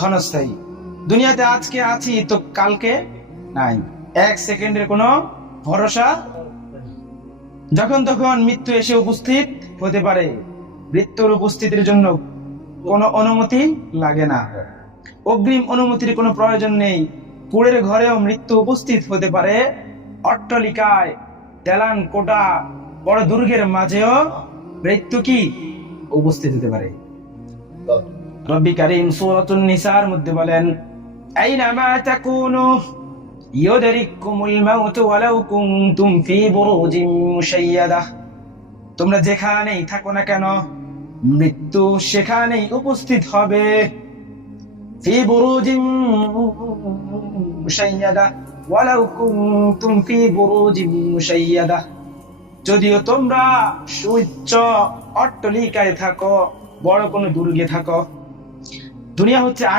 ক্ষণস্থায়ী। দুনিয়াতে আজকে আছি তো কালকে নাই, এক সেকেন্ডের কোনো ভরসা। যখন তখন মৃত্যু এসে উপস্থিত হতে পারে। মৃত্যুর উপস্থিতির জন্য কোনো অনুমতি লাগে না, অগ্রিম অনুমতির কোনো প্রয়োজন নেই। কুড়ের ঘরেও মৃত্যু উপস্থিত হতে পারে, অট্টালিকায়, দেলান কোটা, বড় দুর্গের মাঝেও মৃত্যু কি উপস্থিত হতে পারে। রব্বি কারীম সূরাতুন নিসার মধ্যে বলেন, আইনামা তাকুনু ইউদরিকুমুল মাউতু ওয়ালাউ কুনতুম ফি বুরুজিন মুশাইয়াদাহ। তোমরা যেখানেই থাকো না কেন মৃত্যু সেখানেই উপস্থিত হবে। ফি বুরুজিন মুশাইয়াদাহ ওয়ালাউ কুনতুম ফি বুরুজিন মুশাইয়াদাহ। যদিও তোমরা সুউচ্চ অট্টালিকায় থাকো, বড় কোনো দুর্গে থাকো। দুনিয়া হচ্ছে